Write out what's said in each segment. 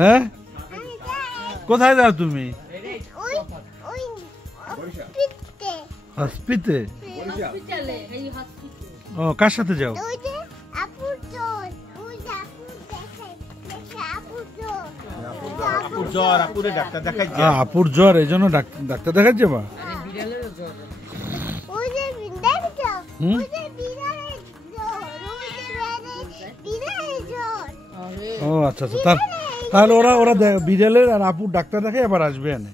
হ্যাঁ, কোথায় যাও তুমি? হসপিটালে। ও, কার সাথে যাও? আপুর জ্বর, এই জন্য ডাক্তার দেখার যাবা? ও আচ্ছা আচ্ছা, তাহলে ওরা বিড়ালের আর আপুর ডাক্তার দেখে আবার আসবে। এনে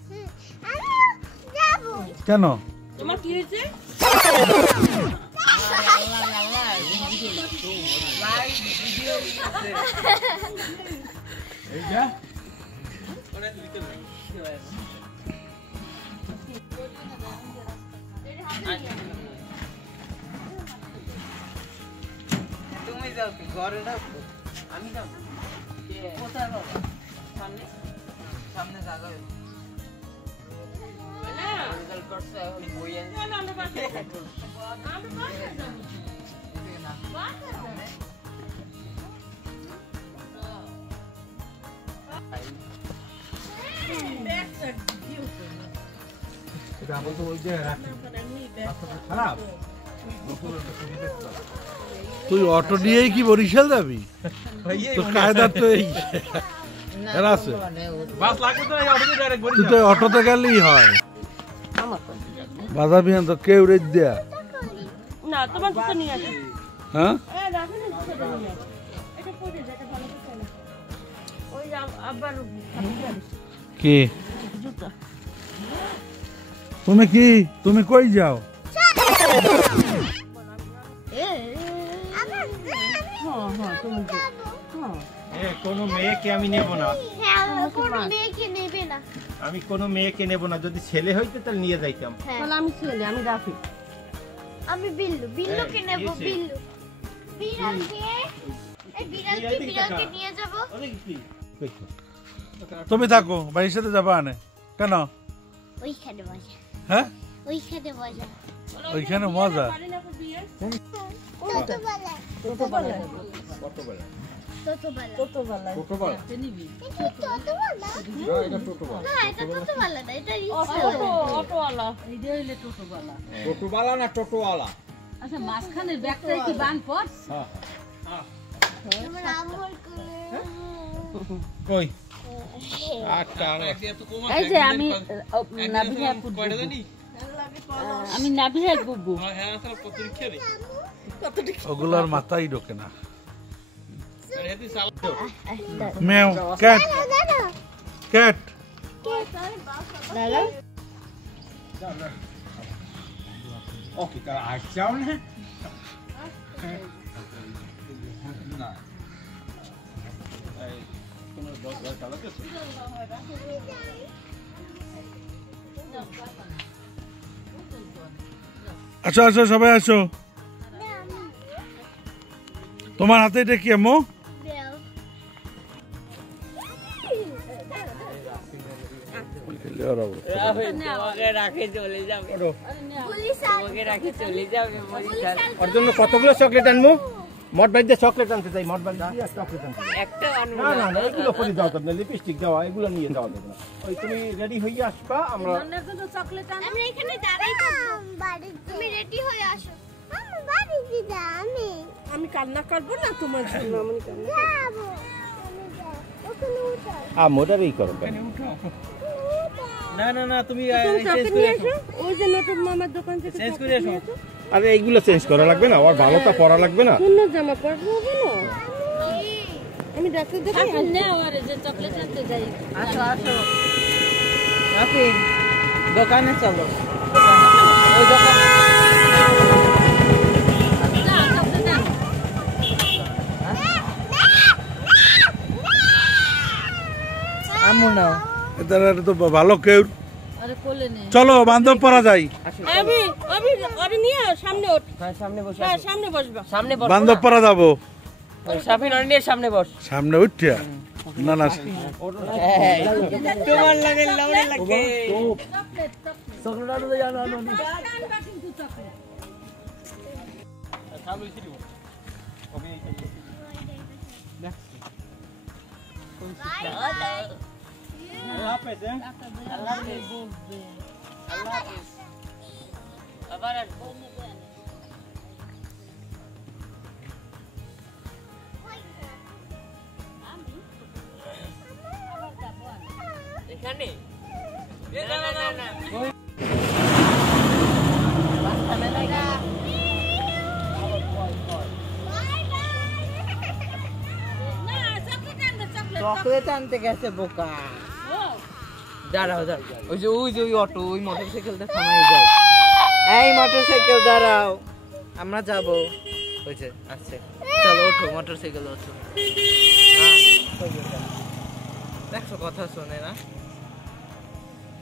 কেন? তোমার কি হয়েছে? তুমি যাও কি ঘরে না? আমি যাব। কোথায় বাবা? সামনে সামনে জায়গা আছে। না রেজাল্ট করছে ওই বই আছে। না আমরা পাশে থাকব। আমরা পাশে যাব। এদিকে না। পাশে যাব। এটা আমল তো ওই যে রাখি। খারাপ। তুই অটো নিয়েই কি বরিশাল যাবি? তো কায়দা তো এই আছে। বাস লাগবে তো, এই অটোতে ডাইরেক্ট বরিশাল। তুই তো অটোতে গেলেই হয়। বাধা বিয়ান তো কেউ রেড দেয়া না, তোমার জুতো নিয়ে আসো। হ্যাঁ, এ রাখো না, জুতো নিয়ে আসো। এটা পরে যেটা ভালো করে না। ওই আবার কি জুতো। তুমি কই যাও? কোনো মেয়েকে আমি নেব না। কোনো মেয়েকে নেবে না। আমি কোনো মেয়েকে নেব না। যদি ছেলে হইতো তাহলে নিয়ে যাইতাম। তাহলে আমি ছেলে, আমি রাফি। আমি বিল্লুকে নেব। বিড়ালকে নিয়ে যাব। তুমি থাকো, ভাইয়ের সাথে যাবা আনে। কেন? ওইখানে মজা। হ্যাঁ, ওইখানে মজা। ওইখানে মজা। আচ্ছা, মাঝখানে ব্যাগটা কি বান পড়স? কই এই যে আমি নাবিহা বুবু। ওগুলোর মাথায় ঢোকে না। মেও ক্যাট ক্যাট ওকে তারা আসছাও না। আচ্ছা আচ্ছা, সবাই আসো। তোমার হাতে এটা কি আম্মু? ওর জন্য কতগুলো চকলেট আনবো? মট বাইতে চকলেট আনতে চাই। মট বাইতে চকলেট আনতে একটা আনবো না। না এগুলো করে দাও, তোমরা লিপস্টিক দাও, এগুলো নিয়ে যাওয়া যাবে না। ওই তুমি রেডি হয়ে আসবা। আমরা আমরা এখানে দাঁড়াই থাকবো। তুমি রেডি হয়ে আসো। বাড়িতে যাই। আমি কান্না করবো না তোমার জন্য। আমি যাবো। মোটারই করো। না না না, তুমি ওই যে নতুন মামার দোকান থেকে চেঞ্জ করে আসো। আরে এইগুলো চেঞ্জ করা লাগবে না, আর ভালোটা পরা লাগবে না। সুন্দর জামা পরবো না। আমি ডাক্তার দেখাই না, আর যে চকলেট আনতে যাই। আসো আসো রাফি, দোকানে চলো। ওই দোকান আমু না। এটা তো ভালো কেউ। চলো বান্ধব পরা যাই। আরে নিয়ে সামনে ওঠ। হ্যাঁ সামনে বসো। হ্যাঁ সামনে বসবা। সামনে বসো। বান্ধব পরা যাবো। সাফিন অন্য সামনে বস। সামনে উঠিয়া না না, তোমার লাগে লাউড়ে লাগে। চকলেট আনো জানো আনো। আল্লাহ হাফেজ আল্লাহ হাফেজ আল্লাহ হাফেজ আবার আসবো এখানে না না না না চকলেট আনতে গেছে বোকা দাঁড়াও দাঁড়াও ওই যে ওই অটো ওই মোটরসাইকেলটা থামাই যায় এই মোটরসাইকেল দাঁড়াও আমরা যাব ওই যে আসছে চলো ওঠো মোটরসাইকেল ওঠো দেখছো কথা শোনে না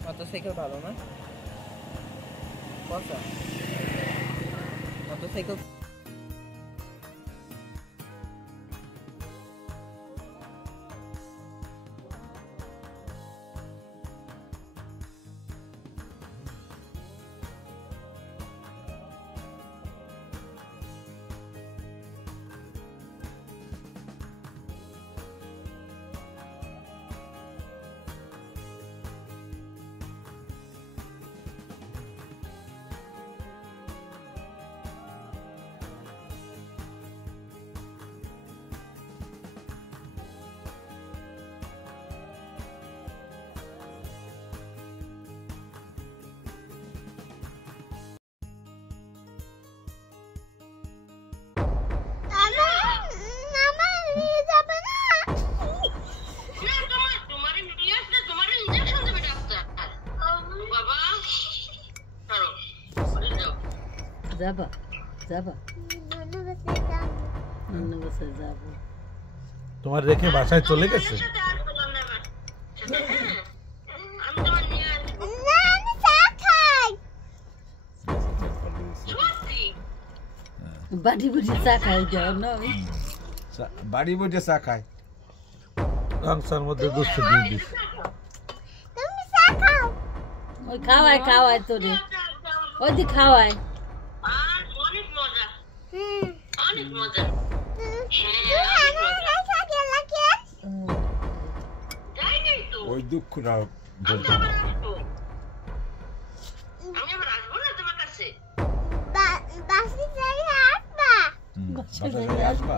মোটরসাইকেল ভালো না কথা মোটরসাইকেল যাবা যাবা যাবো তোমার রেখে বাসায় চলে গেছে বাড়ি বুঝি চা খাই যাও না বাড়ি বসে চা খায় রাংসার মধ্যে দুধ দিয়ে দিস ওই খাওয়ায় তোরে ওই দি খাওয়ায় অনেক মজা ওই দুঃখটা বলতে আমি আবার আসবো না তোমার কাছে বাসি যাই আসবা আসবা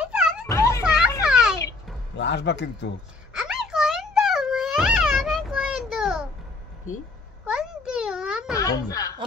এটা আমি চা খাই আসবা কিন্তু আমি কোন দাও আমি কোন দাও কি কোন দিও আমার